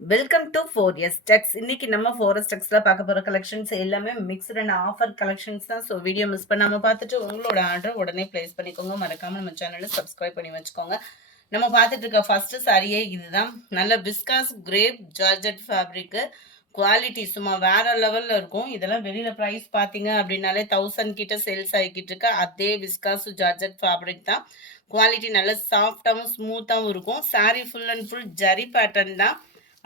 Welcome to 4S Techs. இன்னைக்கு நம்ம 4S Techsல பார்க்க போற கலெக்ஷன்ஸ் எல்லாமே மிக்ஸ்டு அண்ட் ஆஃபர் கலெக்ஷன்ஸ் தான். ஸோ வீடியோ மிஸ் பண்ணாம பார்த்துட்டு உங்களோட ஆர்டர் உடனே பிளேஸ் பண்ணிக்கோங்க. மறக்காம நம்ம சேனலை சப்ஸ்கிரைப் பண்ணி வச்சுக்கோங்க. நம்ம பார்த்துட்டு இருக்க ஃபர்ஸ்ட் சாரியே இதுதான். நல்ல viscose crepe georgette fabric quality சும்மா வேற லெவல்ல இருக்கும். இதெல்லாம் வெளியில ப்ரைஸ் பார்த்தீங்க அப்படின்னாலே 1000 கிட்ட சேல்ஸ் ஆகிக்கிட்டு இருக்கு. அதே விஸ்காஸ் ஜார்ஜெட் ஃபேப்ரிக் தான். குவாலிட்டி நல்ல சாஃப்டாகவும் ஸ்மூத்தாகவும் இருக்கும். Sorry full and full zari pattern தான்.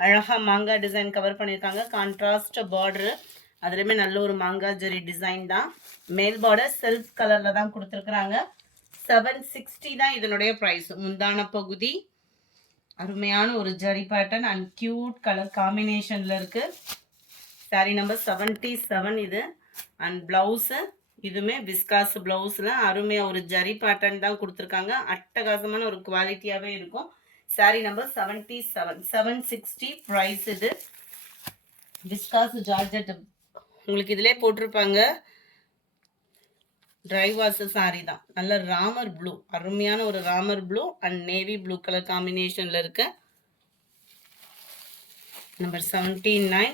அழகா மாங்கா டிசைன் கவர் பண்ணியிருக்காங்க. கான்ட்ராஸ்ட் பார்டரு, அதுலேயுமே நல்ல ஒரு மாங்கா ஜெரி டிசைன் தான். மேல் பார்டர் செல்ஃப் கலரில் தான் கொடுத்துருக்குறாங்க. 760 தான் இதனுடைய ப்ரைஸ். முந்தான பகுதி அருமையான ஒரு zari pattern and cute colour காம்பினேஷனில் இருக்குது. சாரி நம்பர் 77 இது. அண்ட் ப்ளவுஸு இதுவுமே விஸ்காஸ் ப்ளவுஸில் அருமையாக ஒரு ஜரி பேட்டர்ன் தான் கொடுத்துருக்காங்க. அட்டகாசமான ஒரு குவாலிட்டியாகவே இருக்கும். Sari number 77, 760 price. இது விஸ்காஸ் ஜார்ஜெட் உங்களுக்கு இதிலே போட்டிருப்பாங்க. ட்ரை வாஷ் சாரி தான். நல்ல ராமர் ப்ளூ, அருமையான ஒரு Ramar blue and navy blue colour காம்பினேஷனில் இருக்கு. நம்பர் 79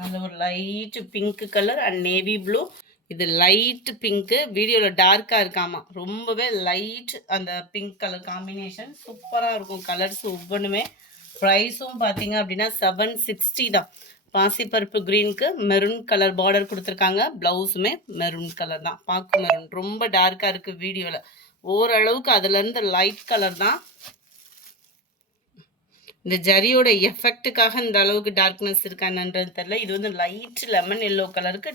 நல்ல ஒரு light pink colour and navy blue. இது லைட் பிங்க்கு, வீடியோவில் டார்க்காக இருக்காமா, ரொம்பவே லைட் அந்த பிங்க் கலர் காம்பினேஷன் சூப்பராக இருக்கும். கலர்ஸ் ஒவ்வொன்றுமே. ப்ரைஸும் பார்த்தீங்க அப்படின்னா 760 தான். பாசிப்பருப்பு க்ரீனுக்கு மெரூன் கலர் பார்டர் கொடுத்துருக்காங்க. ப்ளவுஸுமே மெரூன் கலர் தான். பார்க்க மெரூன் ரொம்ப டார்க்காக இருக்குது வீடியோவில். ஓரளவுக்கு அதுலேருந்து லைட் கலர் தான். இந்த ஜரியோட எஃபெக்ட்டுக்காக இந்த அளவுக்கு டார்க்னஸ் இருக்கான்ன்றது தெரியல. இது வந்து லைட் லெமன் எல்லோ கலருக்கு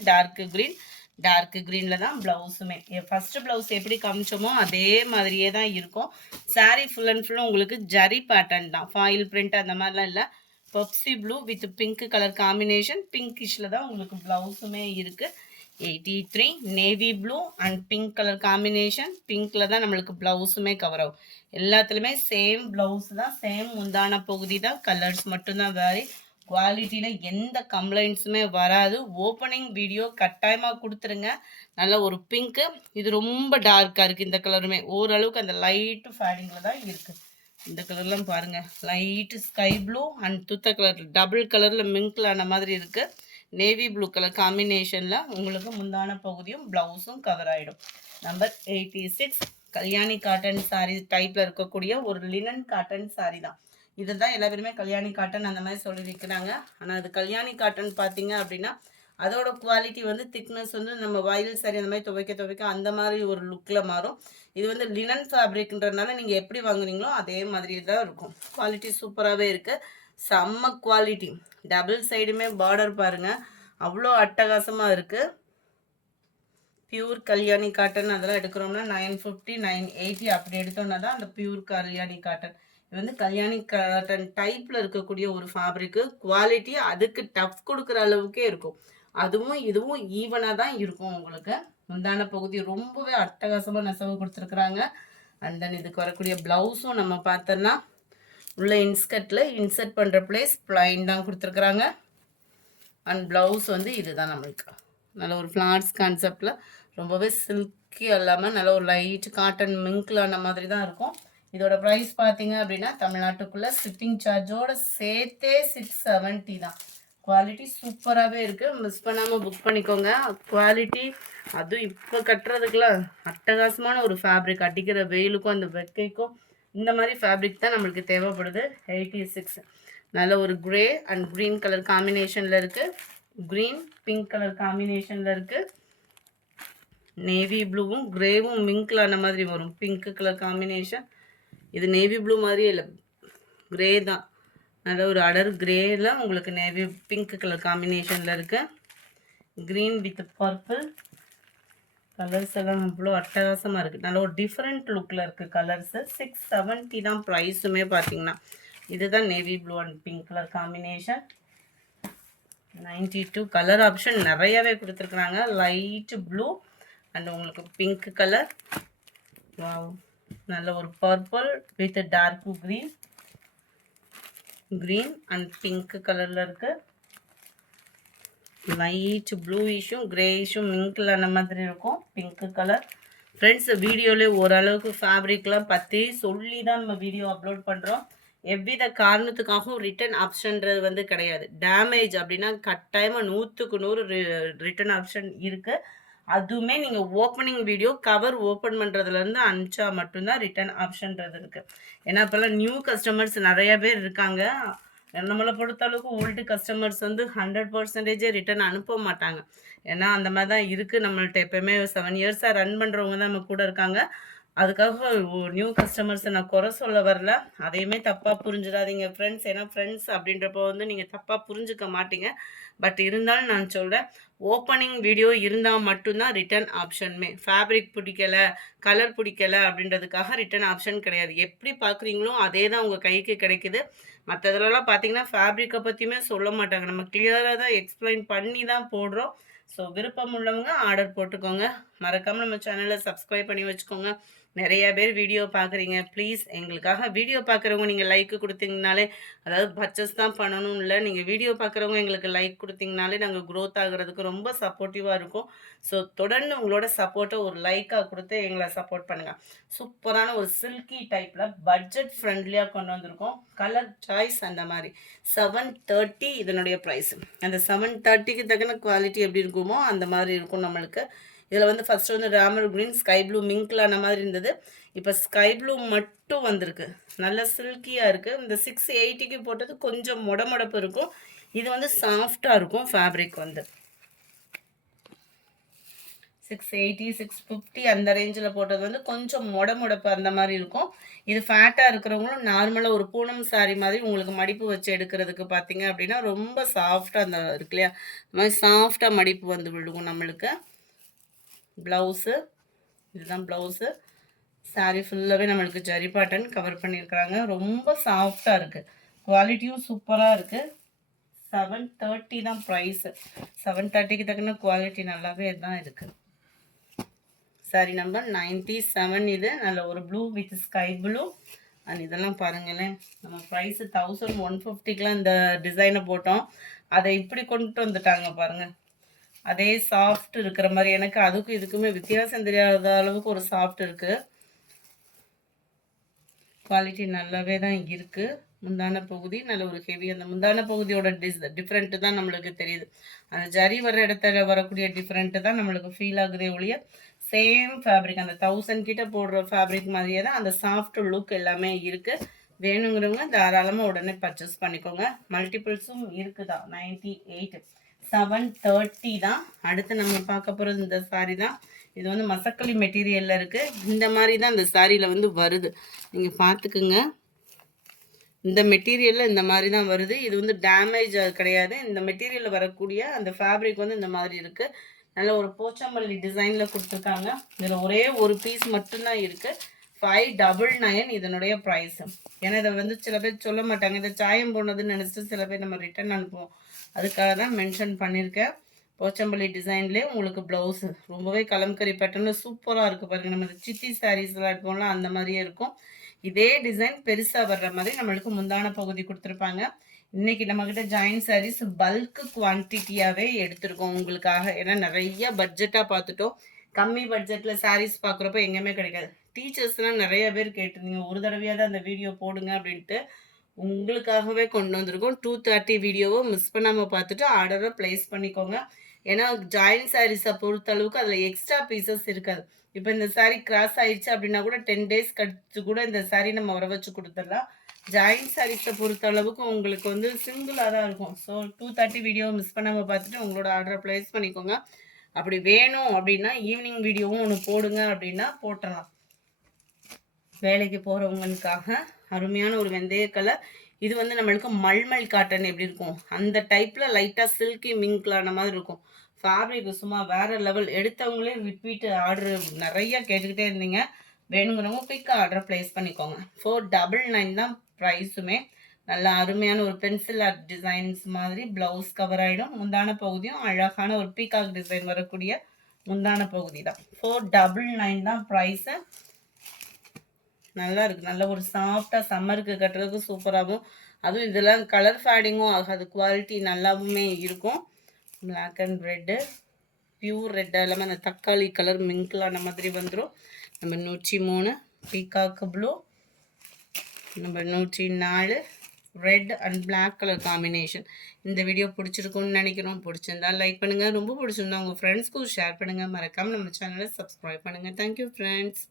டார்க் க்ரீனில் தான் ப்ளவுஸுமே. ஃபஸ்ட்டு ப்ளவுஸ் எப்படி காமிச்சோமோ அதே மாதிரியே தான் இருக்கும். சாரீ ஃபுல் அண்ட் ஃபுல்லும் உங்களுக்கு ஜரி பேட்டர்ன் தான். ஃபாயில் பிரிண்ட் அந்த மாதிரிலாம் இல்லை. பப்சி blue with pink colour combination. பிங்கிஷில் தான் உங்களுக்கு ப்ளவுஸுமே இருக்குது. 83 navy blue and pink colour combination. பிங்க்கில் தான் நம்மளுக்கு ப்ளவுஸுமே கவர் ஆகும். எல்லாத்துலேயுமே சேம் ப்ளவுஸ் தான், சேம் முந்தான பகுதி தான். கலர்ஸ் மட்டும்தான் வேறு. குவாலிட்டியில் எந்த கம்ப்ளைண்ட்ஸுமே வராது. ஓப்பனிங் வீடியோ கட்டாயமாக கொடுத்துருங்க. நல்ல ஒரு பிங்க்கு. இது ரொம்ப டார்க்காக இருக்குது. இந்த கலருமே ஓரளவுக்கு அந்த லைட்டு ஃபேடிங்கில் தான் இருக்குது. இந்த கலர்லாம் பாருங்கள், லைட்டு ஸ்கை ப்ளூ அண்ட் துத்த கலர் டபுள் கலரில் மிங்கிள் ஆன மாதிரி இருக்குது. நேவி ப்ளூ கலர் காம்பினேஷனில் உங்களுக்கு முந்தான பகுதியும் ப்ளவுஸும் கவர் ஆகிடும். நம்பர் 86 கல்யாணி காட்டன் சாரீ டைப்பில் இருக்கக்கூடிய ஒரு லினன் காட்டன் சாரீ தான். இதுதான் எல்லா பேருமே கல்யாணி காட்டன் அந்த மாதிரி சொல்லி விற்கிறாங்க. ஆனால் அது கல்யாணி காட்டன் பார்த்தீங்க அப்படின்னா அதோட குவாலிட்டி வந்து திக்னஸ் வந்து நம்ம வயல் சாரி அந்த மாதிரி துவைக்க அந்த மாதிரி ஒரு லுக்கில் மாறும். இது வந்து லினன் ஃபேப்ரிக்ன்றதுனால நீங்கள் எப்படி வாங்குறீங்களோ அதே மாதிரி தான் இருக்கும். குவாலிட்டி சூப்பராகவே இருக்குது. செம்ம குவாலிட்டி. டபுள் சைடுமே பார்டர் பாருங்கள், அவ்வளோ அட்டகாசமாக இருக்குது. பியூர் கல்யாணி காட்டன் அதெல்லாம் எடுக்கிறோம்னா 950 980 அப்படி எடுத்தோம்னா தான் அந்த பியூர் கல்யாணி காட்டன். இது வந்து கல்யாணி காட்டன் டைப்பில் இருக்கக்கூடிய ஒரு ஃபேப்ரிக்கு. குவாலிட்டி அதுக்கு டஃப் கொடுக்குற அளவுக்கே இருக்கும். அதுவும் இதுவும் ஈவனாக தான் இருக்கும். உங்களுக்கு முந்தான பகுதி ரொம்பவே அட்டகாசமாக நெசவு கொடுத்துருக்குறாங்க. அண்ட் தென் இதுக்கு வரக்கூடிய ப்ளவுஸும் நம்ம பார்த்தோன்னா உள்ள இன்ஸ்கர்ட்டில் இன்சர்ட் பண்ணுற பிளேஸ் ப்ளைன் தான் கொடுத்துருக்குறாங்க. அண்ட் ப்ளவுஸ் வந்து இதுதான் நம்மளுக்கு நல்ல ஒரு ஃப்ளார்ஸ் கான்செப்டில் ரொம்பவே சில்கி இல்லாமல் நல்ல ஒரு லைட் காட்டன் மிங்க்லான மாதிரி தான் இருக்கும். இதோட ப்ரைஸ் பார்த்தீங்க அப்படின்னா தமிழ்நாட்டுக்குள்ளே ஷிப்பிங் சார்ஜோடு சேர்த்தே 670 தான். குவாலிட்டி சூப்பராகவே இருக்குது. மிஸ் பண்ணாமல் புக் பண்ணிக்கோங்க. குவாலிட்டி அதுவும் இப்போ கட்டுறதுக்குலாம் அட்டகாசமான ஒரு ஃபேப்ரிக். அடிக்கிற வெயிலுக்கும் அந்த வெக்கைக்கும் இந்த மாதிரி ஃபேப்ரிக் தான் நம்மளுக்கு தேவைப்படுது. 86 நல்ல ஒரு கிரே அண்ட் க்ரீன் கலர் காம்பினேஷனில் இருக்குது. க்ரீன் பிங்க் கலர் காம்பினேஷனில் இருக்குது. நேவி ப்ளூவும் கிரேவும் மிங்கில் ஆன மாதிரி வரும். Pink colour combination. இது நேவி ப்ளூ மாதிரியே இல்லை, கிரே தான். நல்ல ஒரு அடர் கிரேயில் உங்களுக்கு நேவி பிங்க் கலர் காம்பினேஷனில் இருக்குது. க்ரீன் வித் பர்பிள் கலர்ஸ் எல்லாம் அவ்வளோ அட்டகாசமாக இருக்குது. நல்ல ஒரு டிஃப்ரெண்ட் லுக்கில் இருக்குது கலர்ஸு. 670 தான் ப்ரைஸுமே பார்த்தீங்கன்னா. இதுதான் navy blue and pink colour combination. 92 colour option நிறையவே கொடுத்துருக்குறாங்க. லைட் ப்ளூ அண்ட் உங்களுக்கு பிங்க் கலர். வாவ், நல்ல ஒரு purple with dark green and pink கலரில் இருக்குது. லைட் ப்ளூயிஷும் கிரேயிஷும் மிங்கில் அந்த மாதிரி இருக்கும். Pink colour. ஃப்ரெண்ட்ஸ், வீடியோவிலே ஓரளவுக்கு ஃபேப்ரிக்லாம் பற்றி சொல்லி தான் நம்ம வீடியோ அப்லோட் பண்ணுறோம். எவ்வித காரணத்துக்காகவும் ரிட்டர்ன் ஆப்ஷன்றது வந்து கிடையாது. டேமேஜ் அப்படின்னா கட்டாயமாக 100க்கு 100 ரிட்டர்ன் ஆப்ஷன் இருக்கு. அதுவுமே நீங்கள் ஓப்பனிங் வீடியோ கவர் ஓப்பன் பண்ணுறதுலேருந்து அனுப்பிச்சா மட்டும்தான் ரிட்டர்ன் ஆப்ஷன்றது இருக்குது. ஏன்னா இப்போல்லாம் நியூ கஸ்டமர்ஸ் நிறைய பேர் இருக்காங்க. நம்மளை பொறுத்த அளவுக்கு ஓல்டு கஸ்டமர்ஸ் வந்து 100% ரிட்டர்ன் அனுப்ப மாட்டாங்க. ஏன்னா அந்த மாதிரி தான் இருக்குது. நம்மள்ட்ட எப்போயுமே 7 இயர்ஸாக ரன் பண்ணுறவங்க தான் நம்ம கூட இருக்காங்க. அதுக்காக நியூ கஸ்டமர்ஸை நான் குறை சொல்ல வரல. அதையுமே தப்பாக புரிஞ்சிடாதீங்க ஃப்ரெண்ட்ஸ். ஏன்னா ஃப்ரெண்ட்ஸ் அப்படின்றப்போ வந்து நீங்கள் தப்பாக புரிஞ்சுக்க மாட்டீங்க. பட் இருந்தாலும் நான் சொல்கிறேன், ஓப்பனிங் வீடியோ இருந்தால் மட்டும்தான் ரிட்டர்ன் ஆப்ஷனுமே. ஃபேப்ரிக் பிடிக்கல, கலர் பிடிக்கல அப்படின்றதுக்காக ரிட்டர்ன் ஆப்ஷன் கிடையாது. எப்படி பார்க்குறீங்களோ அதே தான் உங்கள் கைக்கு கிடைக்குது. மற்றதுலலாம் பார்த்தீங்கன்னா ஃபேப்ரிக்கை பற்றியுமே சொல்ல மாட்டாங்க. நம்ம கிளியராக தான் எக்ஸ்பிளைன் பண்ணி தான் போடுறோம். ஸோ விருப்பம் உள்ளவங்க ஆர்டர் போட்டுக்கோங்க. மறக்காமல் நம்ம சேனலை சப்ஸ்கிரைப் பண்ணி வச்சுக்கோங்க. நிறைய பேர் வீடியோ பார்க்குறீங்க. ப்ளீஸ் எங்களுக்காக வீடியோ பார்க்குறவங்க நீங்கள் லைக்கு கொடுத்தீங்கனாலே, அதாவது பர்ச்சேஸ் தான் பண்ணணும் இல்லை, நீங்கள் வீடியோ பார்க்குறவங்க எங்களுக்கு லைக் கொடுத்தீங்கனாலே நாங்கள் க்ரோத் ஆகுறதுக்கு ரொம்ப சப்போர்ட்டிவாக இருக்கும். ஸோ தொடர்ந்து உங்களோட சப்போர்ட்டை ஒரு லைக்காக கொடுத்து எங்களை சப்போர்ட் பண்ணுங்கள். சூப்பரான ஒரு சில்கி டைப்பில் பட்ஜெட் ஃப்ரெண்ட்லியாக கொண்டு வந்திருக்கோம். கலர் சாய்ஸ் அந்த மாதிரி 730 இதனுடைய ப்ரைஸ். அந்த 730க்கு தக்கன குவாலிட்டி எப்படி இருக்குமோ அந்த மாதிரி இருக்கும் நம்மளுக்கு. இதில் வந்து ஃபஸ்ட்டு வந்து ராமர் க்ரீன், ஸ்கை ப்ளூ மிங்க்லான மாதிரி இருந்தது. இப்போ ஸ்கை ப்ளூ மட்டும் வந்திருக்கு. நல்ல சில்கியாக இருக்குது. இந்த 680க்கு போட்டது கொஞ்சம் முடமுடப்பு இருக்கும். இது வந்து சாஃப்டாக இருக்கும். ஃபேப்ரிக் வந்து 680 650 அந்த ரேஞ்சில் போட்டது வந்து கொஞ்சம் முடமுடப்பு அந்த மாதிரி இருக்கும். இது ஃபேட்டாக இருக்கிறவங்களும் நார்மலாக ஒரு பூனம் சாரி மாதிரி உங்களுக்கு மடிப்பு வச்சு எடுக்கிறதுக்கு பார்த்தீங்க அப்படின்னா ரொம்ப சாஃப்டாக அந்த இருக்கு இல்லையா, இந்த மாதிரி சாஃப்டாக மடிப்பு வந்து விழுகும் நம்மளுக்கு. ப்ளவுஸு இதுதான் ப்ளவுஸு. சாரீ ஃபுல்லாகவே நம்மளுக்கு ஜரி பாட்டன் கவர் பண்ணியிருக்கிறாங்க. ரொம்ப சாஃப்டாக இருக்குது. குவாலிட்டியும் சூப்பராக இருக்குது. 730 தான் ப்ரைஸு. 730க்கு தக்கன குவாலிட்டி நல்லாவே தான் இருக்குது. சாரி நம்பர் 97 இது. நல்ல ஒரு blue with sky blue. And இதெல்லாம் பாருங்களேன், நம்ம ப்ரைஸு 1150க்கெலாம் இந்த டிசைனை போட்டோம். அதை இப்படி கொண்டு வந்துட்டாங்க பாருங்கள். அதே சாஃப்ட் இருக்கிற மாதிரி. எனக்கு அதுக்கும் இதுக்குமே வித்தியாசம் தெரியாத அளவுக்கு ஒரு சாஃப்ட் இருக்குது. குவாலிட்டி நல்லாவே தான் இருக்குது. முந்தான பகுதி நல்ல ஒரு ஹெவி. அந்த முந்தான பகுதியோட டிஃப்ரெண்ட்டு தான் நம்மளுக்கு தெரியுது. அந்த ஜரி வர இடத்துல வரக்கூடிய டிஃப்ரெண்ட்டு தான் நம்மளுக்கு ஃபீல் ஆகுதே ஒழிய சேம் ஃபேப்ரிக் அந்த 1000 கிட்ட போடுற ஃபேப்ரிக் மாதிரியே தான் அந்த சாஃப்ட் லுக் எல்லாமே இருக்குது. வேணுங்கிறவங்க தாராளமாக உடனே பர்ச்சேஸ் பண்ணிக்கோங்க. மல்டிபிள்ஸும் இருக்குதா. 98 730 தான். அடுத்து நம்ம பார்க்க போகிறது இந்த சாரீ தான். இது வந்து மசக்களி மெட்டீரியலில் இருக்குது. இந்த மாதிரி தான் இந்த சாரியில் வந்து வருது. நீங்கள் பார்த்துக்குங்க. இந்த மெட்டீரியலில் இந்த மாதிரி தான் வருது. இது வந்து டேமேஜ் கிடையாது. இந்த மெட்டீரியலில் வரக்கூடிய அந்த ஃபேப்ரிக் வந்து இந்த மாதிரி இருக்குது. நல்ல ஒரு போச்சம்பள்ளி டிசைனில் கொடுத்துருக்காங்க. இதில் ஒரே ஒரு பீஸ் மட்டும்தான் இருக்குது. 599 இதனுடைய ப்ரைஸு. ஏன்னா இதை வந்து சில பேர் சொல்ல மாட்டாங்க, இதை சாயம் போனதுன்னு நினச்சிட்டு சில பேர் நம்ம ரிட்டர்ன் அனுப்புவோம். அதுக்காக தான் மென்ஷன் பண்ணியிருக்கேன். போச்சம்பள்ளி டிசைன்லேயே உங்களுக்கு ப்ளவுஸு ரொம்பவே கலம்கரி பேட்டர்னில் சூப்பராக இருக்குது பாருங்கள். நம்ம சித்தி சாரீஸ்லாம் எடுப்போம்ல அந்த மாதிரியே இருக்கும். இதே டிசைன் பெருசாக வர்ற மாதிரி நம்மளுக்கு முந்தான பகுதி கொடுத்துருப்பாங்க. இன்றைக்கி நம்மக்கிட்ட ஜாயின் சாரீஸ் பல்க்கு குவான்டிட்டியாகவே எடுத்திருக்கோம் உங்களுக்காக. ஏன்னா நிறைய பட்ஜெட்டாக பார்த்துட்டோம். கம்மி பட்ஜெட்டில் சாரீஸ் பார்க்குறப்ப எங்கேயுமே கிடைக்காது. டீச்சர்ஸ்லாம் நிறைய பேர் கேட்டிருந்தீங்க, ஒரு தடவையாவது அந்த வீடியோ போடுங்க அப்படின்ட்டு. உங்களுக்காகவே கொண்டு வந்திருக்கோம். 230 வீடியோவை மிஸ் பண்ணாமல் பார்த்துட்டு ஆர்டரை ப்ளேஸ் பண்ணிக்கோங்க. ஏன்னா ஜாயின் சாரீஸை பொறுத்தளவுக்கு அதில் எக்ஸ்ட்ரா பீசஸ் இருக்காது. இப்போ இந்த சாரீ கிராஸ் ஆயிடுச்சு அப்படின்னா கூட 10 டேஸ் கழிச்சு கூட இந்த சாரீ நம்ம வர வச்சு கொடுத்துடலாம். ஜாயின் சாரீஸை பொறுத்த அளவுக்கு உங்களுக்கு வந்து சிங்கிளாக தான் இருக்கும். ஸோ 230 வீடியோவை மிஸ் பண்ணாமல் பார்த்துட்டு உங்களோட ஆர்டரை ப்ளேஸ் பண்ணிக்கோங்க. அப்படி வேணும் அப்படின்னா ஈவினிங் வீடியோவும் ஒன்று போடுங்க அப்படின்னா போட்டுடலாம். வேலைக்கு போகிறவங்களுக்காக அருமையான ஒரு வெந்தய கலர். இது வந்து நம்மளுக்கு மல்மல் காட்டன் எப்படி இருக்கும் அந்த டைப்பில் லைட்டாக சில்கி மிங்க்லான மாதிரி இருக்கும். ஃபேப்ரிக் சும்மா வேறு லெவல். எடுத்தவங்களே ரிப்பீட் ஆர்டர் நிறையா கேட்டுக்கிட்டே இருந்தீங்க. வேணுங்கிறவங்க குயிக்காக ஆர்டர் ப்ளேஸ் பண்ணிக்கோங்க. 499 தான் ப்ரைஸுமே. நல்ல அருமையான ஒரு பென்சில் ஆர்ட் டிசைன்ஸ் மாதிரி ப்ளவுஸ் கவர் ஆகிடும். முந்தான பகுதியும் அழகான ஒரு பீகாக் டிசைன் வரக்கூடிய முந்தான பகுதி தான். 499 தான் ப்ரைஸு. நல்லா இருக்குது. நல்ல ஒரு சாஃப்டாக சம்மருக்கு கட்டுறதுக்கு சூப்பராகவும், அதுவும் இதெல்லாம் கலர் ஃபேடிங்கும் ஆகாது. குவாலிட்டி நல்லாவுமே இருக்கும். Black and red, pure red எல்லாமே அந்த தக்காளி கலர் மிங்க்லான மாதிரி வந்துடும். நம்ம 103 peacock blue, number 104 red and Black colour combination. இந்த வீடியோ பிடிச்சிருக்கும்னு நினைக்கிறோம். பிடிச்சிருந்தா லைக் பண்ணுங்கள். ரொம்ப பிடிச்சிருந்தா உங்கள் ஃப்ரெண்ட்ஸ்க்கும் ஷேர் பண்ணுங்கள். மறக்காமல் நம்ம சேனலை சப்ஸ்கிரைப் பண்ணுங்கள். Thank you friends.